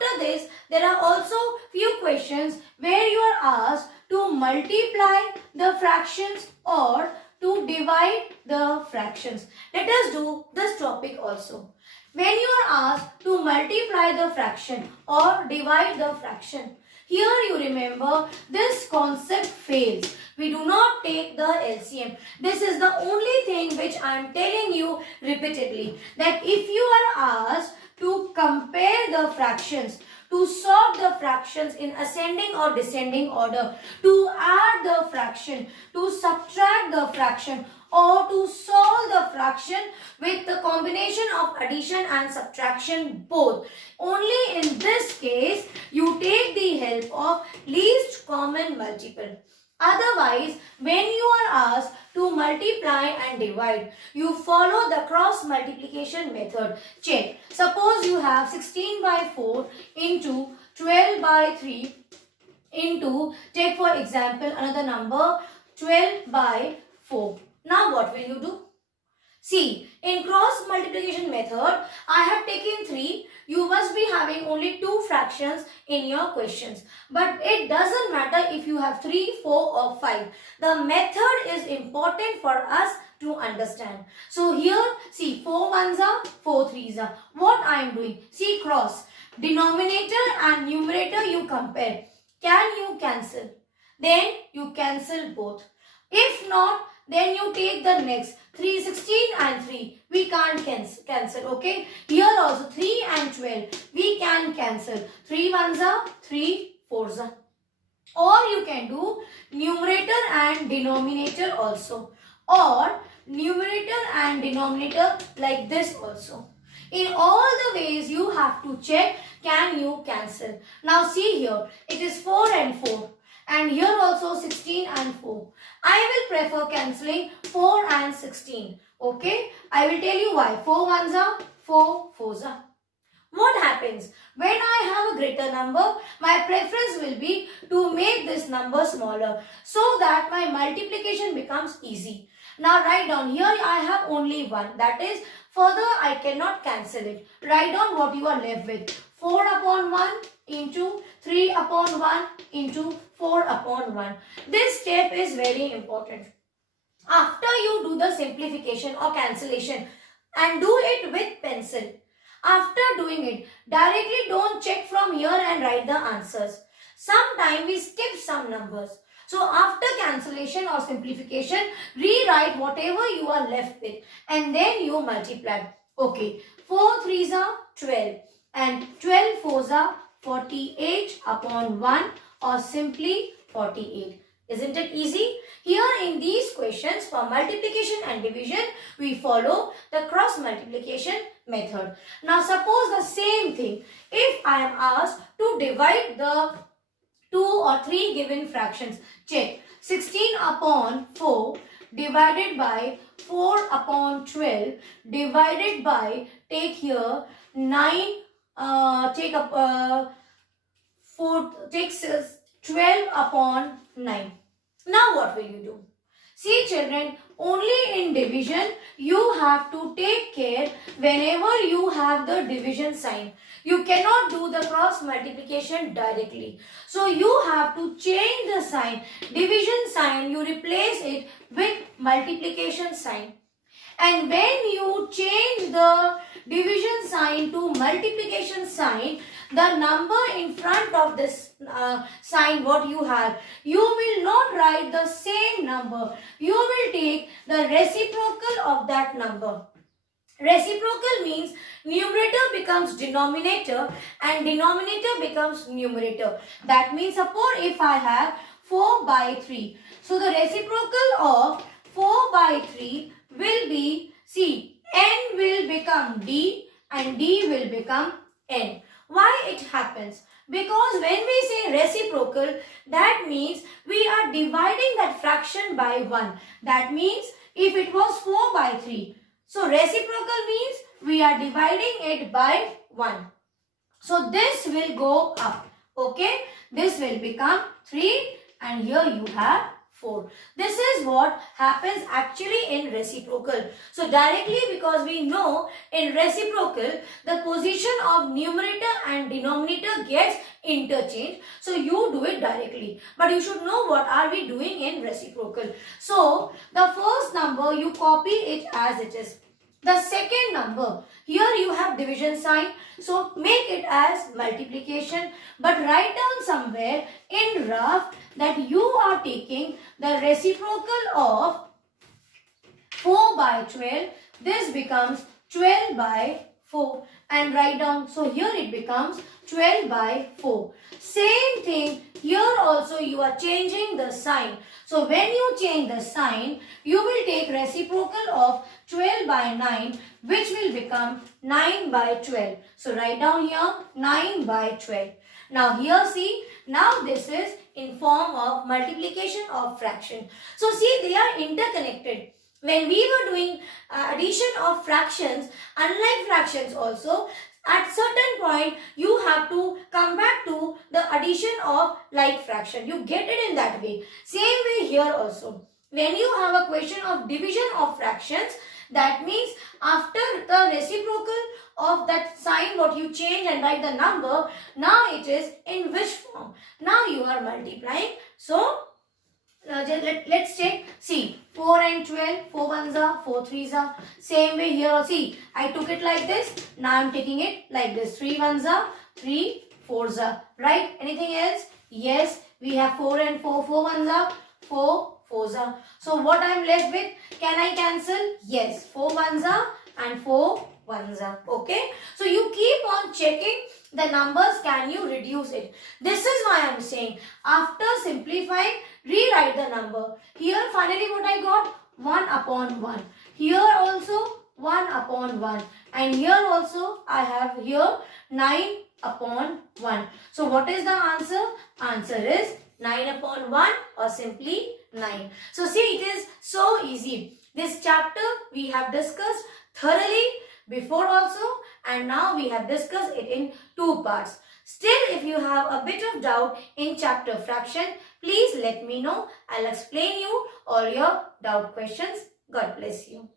after this, there are also few questions where you are asked to multiply the fractions or to divide the fractions. Let us do this topic also. When you are asked to multiply the fraction or divide the fraction, here you remember this concept fails. We do not take the LCM. This is the only thing which I am telling you repeatedly, that if you are asked to compare the fractions, to solve the fractions in ascending or descending order, to add the fraction, to subtract the fraction, or to solve the fraction with the combination of addition and subtraction both, only in this case you take the help of least common multiple. Otherwise, when you are asked to multiply and divide, you follow the cross multiplication method. Check. Suppose you have 16 by 4 into 12 by 3 into, take for example another number, 12 by 4. Now what will you do? See, in cross multiplication method, I have taken 3. You must be having only 2 fractions in your questions. But it doesn't matter if you have 3, 4 or 5. The method is important for us to understand. So here, see, 4 ones are, 4 threes are. What I am doing? See, cross. Denominator and numerator you compare. Can you cancel? Then you cancel both. If not, then you take the next 3, 16 and 3. We can't cancel. Okay. Here also 3 and 12. We can cancel. 3 ones are, 3 fours are. Or you can do numerator and denominator also. Or numerator and denominator like this also. In all the ways you have to check, can you cancel? Now see here. It is 4 and 4. And here also 16 and 4. I will prefer cancelling 4 and 16. Okay. I will tell you why. 4 ones are, 4 fours are. What happens? When I have a greater number, my preference will be to make this number smaller so that my multiplication becomes easy. Now write down. Here I have only 1. That is, further I cannot cancel it. Write down what you are left with. 4 upon 1 into 3 upon 1 into 4 upon 1. This step is very important. After you do the simplification or cancellation and do it with pencil, after doing it, directly don't check from here and write the answers. Sometimes we skip some numbers. So after cancellation or simplification, rewrite whatever you are left with and then you multiply. Okay, 4 threes are 12 and 12 fours are 48 upon 1 or simply 48. Isn't it easy? Here in these questions for multiplication and division, we follow the cross multiplication method. Now suppose the same thing. If I am asked to divide the 2 or 3 given fractions, check. 16 upon 4 divided by 4 upon 12 divided by, take here 9, take up 4, take 12 upon 9. Now what will you do? See children, only in division you have to take care whenever you have the division sign. You cannot do the cross multiplication directly. So you have to change the sign. Division sign, you replace it with multiplication sign. And when you change the division sign to multiplication sign, the number in front of this sign what you have, you will not write the same number. You will take the reciprocal of that number. Reciprocal means numerator becomes denominator and denominator becomes numerator. That means suppose if I have 4 by 3. So the reciprocal of 4 by 3 will be, see, n will become d and d will become n. Why it happens? Because when we say reciprocal, that means we are dividing that fraction by 1. That means if it was 4 by 3. So reciprocal means we are dividing it by 1. So this will go up. Okay. This will become 3 and here you have 4. This is what happens actually in reciprocal. So directly, because we know in reciprocal the position of numerator and denominator gets interchanged. So you do it directly. But you should know what are we doing in reciprocal. So the first number you copy it as it is. The second number, here you have division sign, so make it as multiplication, but write down somewhere in rough that you are taking the reciprocal of 4 by 12. This becomes 12 by 4 and write down. So here it becomes 12 by 4. Same thing here also, you are changing the sign. So when you change the sign, you will take reciprocal of 12 by 9, which will become 9 by 12. So write down here 9 by 12. Now here see, now this is in form of multiplication of fraction. So see, they are interconnected. When we were doing addition of fractions, unlike fractions also, at certain point you have to come back to the addition of like fraction. You get it in that way. Same way here also. When you have a question of division of fractions, that means after the reciprocal of that sign what you change and write the number, now it is in which form? Now you are multiplying. So let's check. See, 4 and 12, 4 ones are, 4 threes are. Same way here, see, I took it like this. Now I'm taking it like this. 3 ones are, 3 fours are. Right? Anything else? Yes, we have 4 and 4. 4 ones are, 4 fours are. So what I'm left with? Can I cancel? Yes, 4 ones are and 4 ones are. Okay? So you keep on checking the numbers, can you reduce it? This is why I'm saying after simplifying, rewrite the number. Here finally what I got? 1 upon 1. Here also 1 upon 1. And here also I have here 9 upon 1. So what is the answer? Answer is 9 upon 1 or simply 9. So see, it is so easy. This chapter we have discussed thoroughly before also, and now we have discussed it in 2 parts. Still, if you have a bit of doubt in chapter fraction, please let me know. I'll explain you all your doubt questions. God bless you.